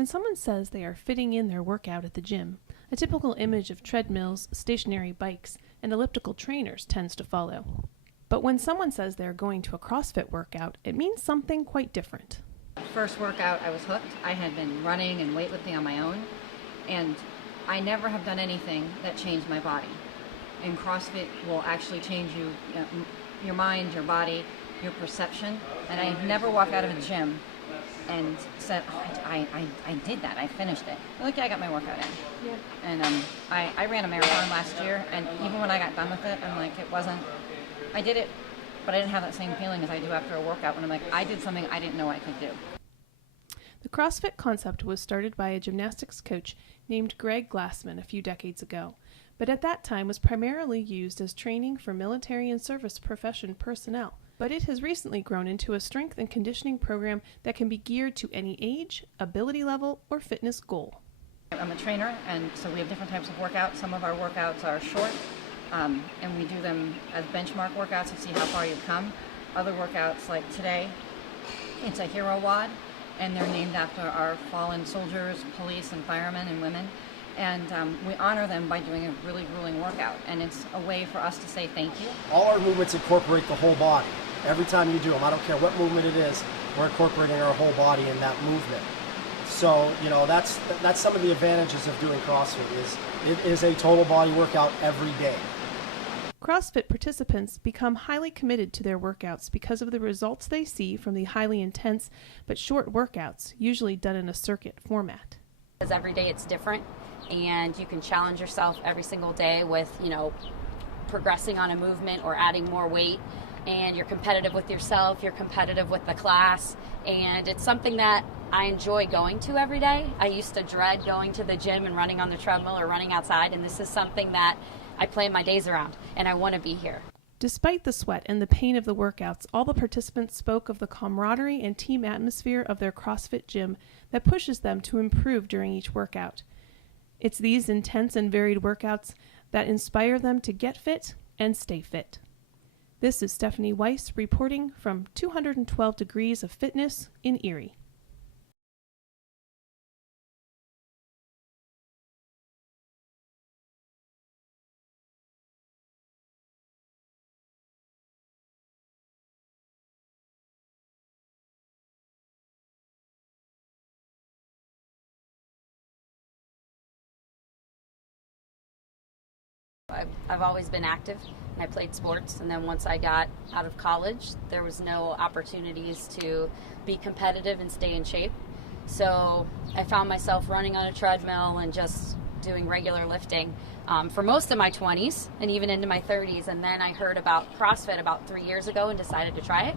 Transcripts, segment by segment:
When someone says they are fitting in their workout at the gym, a typical image of treadmills, stationary bikes, and elliptical trainers tends to follow. But when someone says they're going to a CrossFit workout, it means something quite different. First workout, I was hooked. I had been running and weightlifting on my own, and I never have done anything that changed my body. And CrossFit will actually change your mind, your body, your perception. And I never walked out of a gym and said, oh, I did that, I finished it. Look, I got my workout in. Yeah. And I ran a marathon last year, and even when I got done with it, I'm like, I did it, but I didn't have that same feeling as I do after a workout when I'm like, I did something I didn't know I could do. The CrossFit concept was started by a gymnastics coach named Greg Glassman a few decades ago, but at that time was primarily used as training for military and service profession personnel. But it has recently grown into a strength and conditioning program that can be geared to any age, ability level, or fitness goal. I'm a trainer, and so we have different types of workouts. Some of our workouts are short, and we do them as benchmark workouts to see how far you've come. Other workouts, like today, it's a hero WOD, and they're named after our fallen soldiers, police, and firemen and women. And we honor them by doing a really grueling workout, and it's a way for us to say thank you. All our movements incorporate the whole body. Every time you do them, I don't care what movement it is, we're incorporating our whole body in that movement. So, that's some of the advantages of doing CrossFit is it is a total body workout every day. CrossFit participants become highly committed to their workouts because of the results they see from the highly intense but short workouts, usually done in a circuit format. Because every day it's different, and you can challenge yourself every single day with, progressing on a movement or adding more weight, and you're competitive with yourself, you're competitive with the class, and it's something that I enjoy going to every day. I used to dread going to the gym and running on the treadmill or running outside, and this is something that I plan my days around, and I want to be here. Despite the sweat and the pain of the workouts, all the participants spoke of the camaraderie and team atmosphere of their CrossFit gym that pushes them to improve during each workout. It's these intense and varied workouts that inspire them to get fit and stay fit. This is Stephanie Weiss reporting from 212 Degrees of Fitness in Erie. I've always been active, and I played sports, and then once I got out of college, there was no opportunities to be competitive and stay in shape. So I found myself running on a treadmill and just doing regular lifting for most of my 20s and even into my 30s, and then I heard about CrossFit about 3 years ago and decided to try it.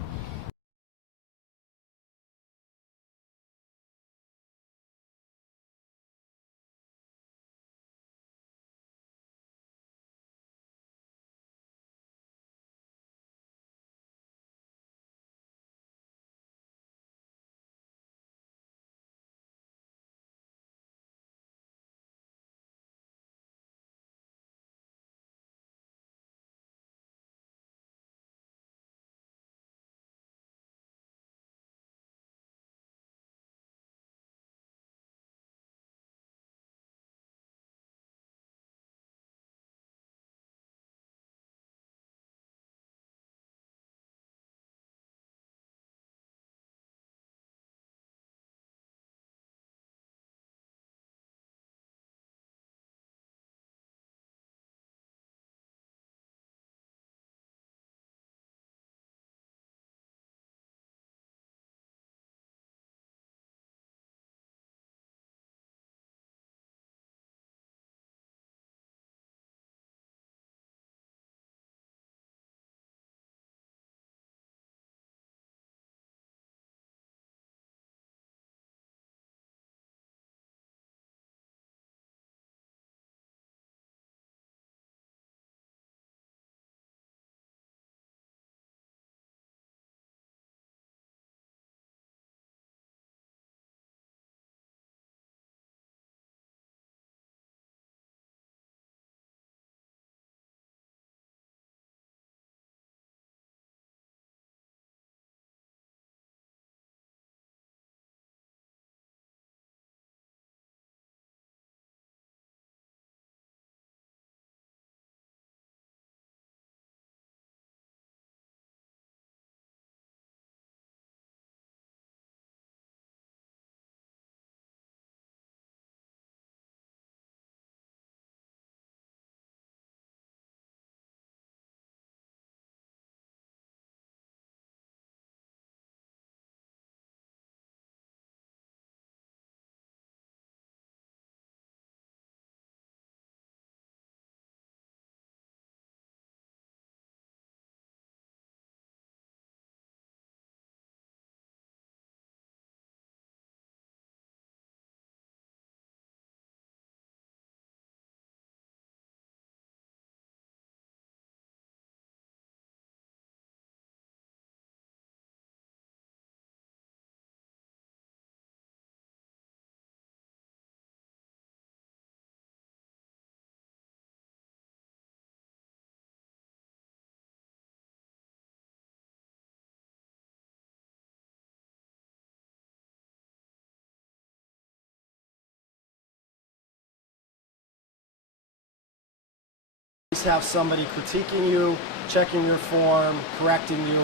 always have somebody critiquing you, checking your form, correcting you,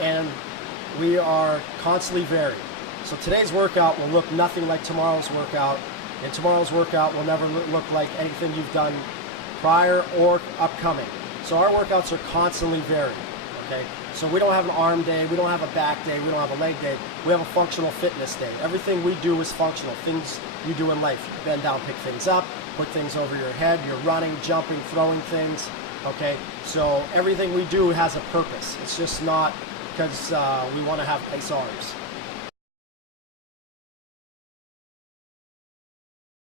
and we are constantly varied. So today's workout will look nothing like tomorrow's workout, and tomorrow's workout will never look like anything you've done prior or upcoming. So our workouts are constantly varied, okay? So we don't have an arm day, we don't have a back day, we don't have a leg day, we have a functional fitness day. Everything we do is functional, things you do in life. You bend down, pick things up, put things over your head, you're running, jumping, throwing things, okay? So everything we do has a purpose. It's just not because we want to have nice arms.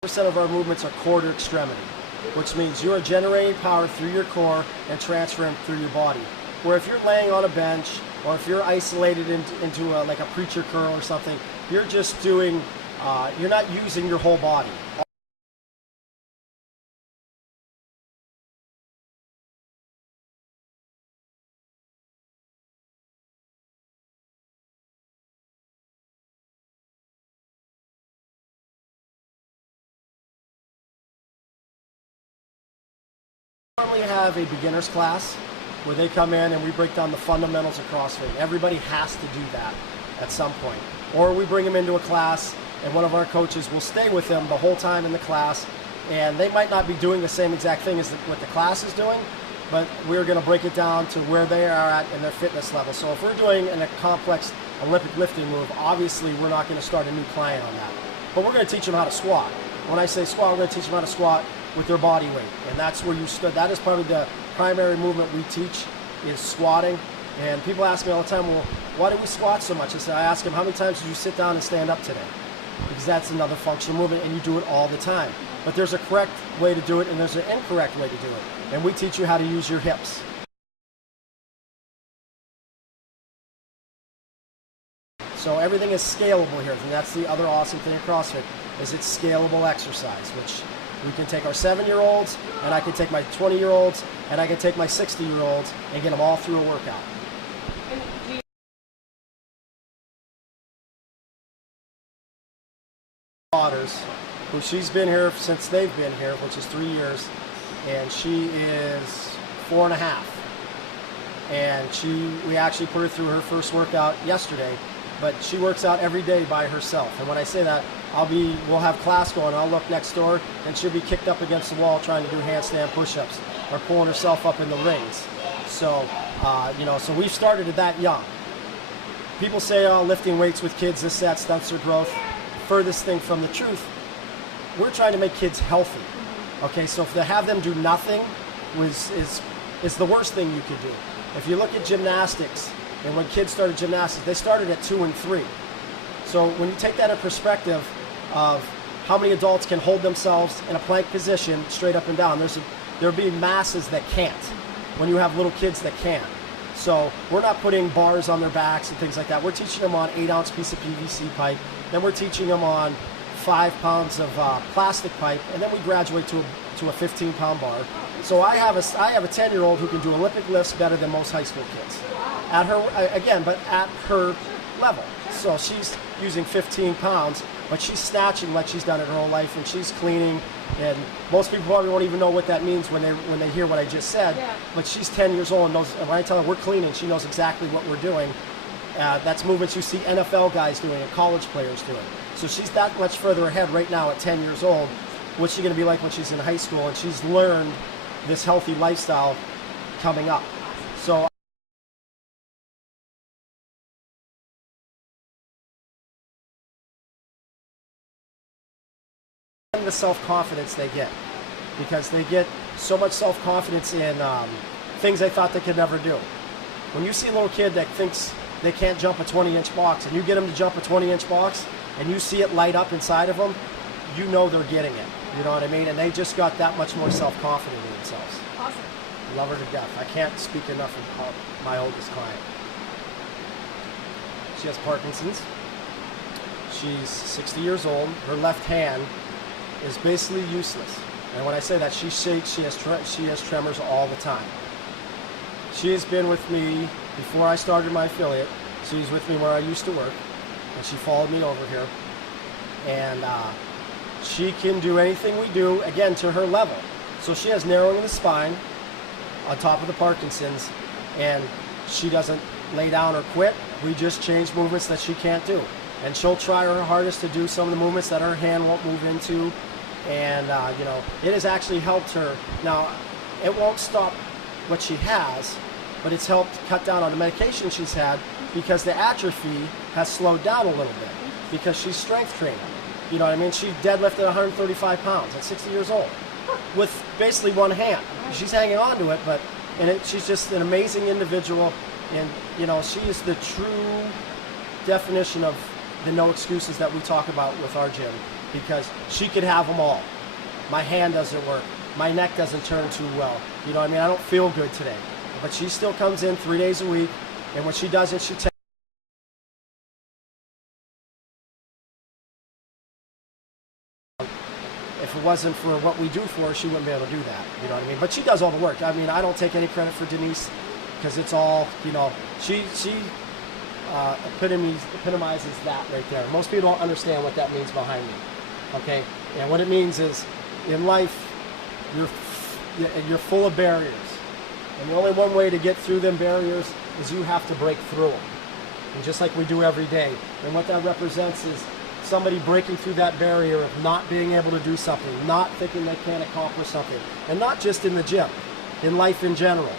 100% of our movements are core to extremity, which means you are generating power through your core and transferring through your body. Where if you're laying on a bench or if you're isolated into like a preacher curl or something, you're just doing, you're not using your whole body. We normally have a beginner's class where they come in and we break down the fundamentals of CrossFit. Everybody has to do that at some point. Or we bring them into a class and one of our coaches will stay with them the whole time in the class, and they might not be doing the same exact thing as what the class is doing, but we're going to break it down to where they are at in their fitness level. So if we're doing a complex Olympic lifting move, obviously we're not going to start a new client on that. But we're going to teach them how to squat. When I say squat, we're going to teach them how to squat with their body weight. And that's where you start. That is probably the primary movement we teach, is squatting. And people ask me all the time, well, why do we squat so much? I ask them, how many times did you sit down and stand up today? Because that's another functional movement and you do it all the time. But there's a correct way to do it and there's an incorrect way to do it. And we teach you how to use your hips. So everything is scalable here, and that's the other awesome thing of CrossFit, is it's scalable exercise, which we can take our 7-year-olds, and I can take my 20-year-olds, and I can take my 60-year-olds, and get them all through a workout. Daughters, who she's been here since they've been here, which is 3 years, and she is 4.5. And we actually put her through her first workout yesterday, but she works out every day by herself. And when I say that, we'll have class going, I'll look next door, and she'll be kicked up against the wall trying to do handstand push-ups or pulling herself up in the rings. So, so we've started at that young. People say, oh, lifting weights with kids, that stunts their growth. Furthest thing from the truth, we're trying to make kids healthy. Okay, so to have them do nothing is the worst thing you could do. If you look at gymnastics, and when kids started gymnastics, they started at 2 and 3. So when you take that in perspective of how many adults can hold themselves in a plank position straight up and down, there'll be masses that can't when you have little kids that can. So we're not putting bars on their backs and things like that. We're teaching them on 8-ounce piece of PVC pipe. Then we're teaching them on 5 pounds of plastic pipe, and then we graduate to a 15-pound bar. So I have a 10-year-old who can do Olympic lifts better than most high school kids. At her level. So she's using 15 pounds, but she's snatching like she's done it her whole life, and she's cleaning. And most people probably won't even know what that means when they hear what I just said. Yeah. But she's 10 years old and knows. And when I tell her we're cleaning, she knows exactly what we're doing. That's movements you see NFL guys doing and college players doing. So she's that much further ahead right now at 10 years old. What's she going to be like when she's in high school? And she's learned this healthy lifestyle coming up. So the self-confidence they get, because they get so much self-confidence in things they thought they could never do. When you see a little kid that thinks they can't jump a 20-inch box and you get them to jump a 20-inch box and you see it light up inside of them, you know they're getting it. You know what I mean? And they just got that much more self-confident in themselves. Awesome. Love her to death. I can't speak enough of my oldest client. She has Parkinson's. She's 60 years old. Her left hand is basically useless. And when I say that, she shakes, she has tremors all the time. She has been with me before I started my affiliate. She was with me where I used to work, and she followed me over here. And she can do anything we do, again, to her level. So she has narrowing of the spine on top of the Parkinson's, and she doesn't lay down or quit. We just change movements that she can't do. And she'll try her hardest to do some of the movements that her hand won't move into. And, you know, it has actually helped her. Now, it won't stop what she has, but it's helped cut down on the medication she's had because the atrophy has slowed down a little bit because she's strength training. You know what I mean? She deadlifted 135 pounds at 60 years old with basically one hand. She's hanging on to it, but she's just an amazing individual. And, you know, she is the true definition of the no excuses that we talk about with our gym, because she could have them all. My hand doesn't work. My neck doesn't turn too well. You know what I mean? I don't feel good today. But she still comes in 3 days a week, and when she does it, she takes. If it wasn't for what we do for her, she wouldn't be able to do that. You know what I mean? But she does all the work. I mean, I don't take any credit for Denise because it's all, you know, she epitomizes that right there. Most people don't understand what that means behind me. Okay? And what it means is, in life, you're full of barriers. And the only one way to get through them barriers is you have to break through them. And just like we do every day. And what that represents is somebody breaking through that barrier of not being able to do something, not thinking they can't accomplish something. And not just in the gym, in life in general.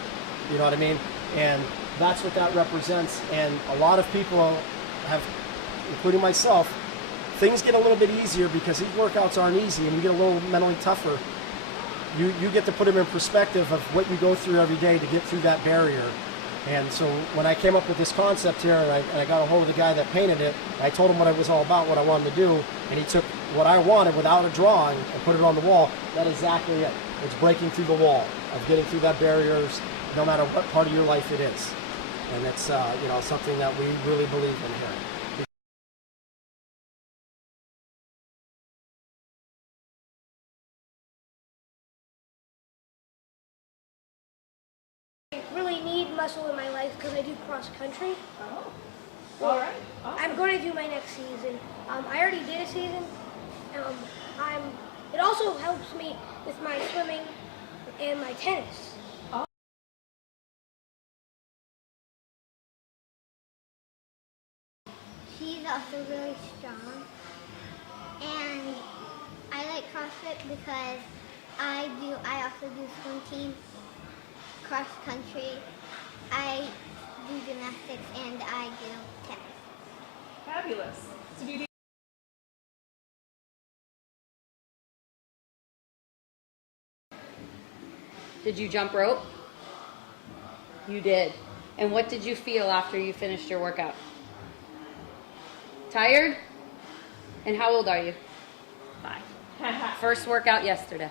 You know what I mean? And that's what that represents. And a lot of people have, including myself, things get a little bit easier because these workouts aren't easy and you get a little mentally tougher. You get to put them in perspective of what you go through every day to get through that barrier. And so when I came up with this concept here and I got a hold of the guy that painted it, I told him what it was all about, what I wanted to do, and he took what I wanted without a drawing and put it on the wall. That's exactly it. It's breaking through the wall, of getting through that barriers, no matter what part of your life it is. And it's you know, something that we really believe in here. I really need muscle in my life because I do cross country. Oh, all right. Awesome. I'm going to do my next season. I already did a season. It also helps me with my swimming and my tennis. She's also really strong, and I like CrossFit because I also do swim team, cross country, I do gymnastics, and I do tennis. Fabulous. So do you Did you jump rope? You did. And what did you feel after you finished your workout? Tired? And how old are you? 5. First workout yesterday.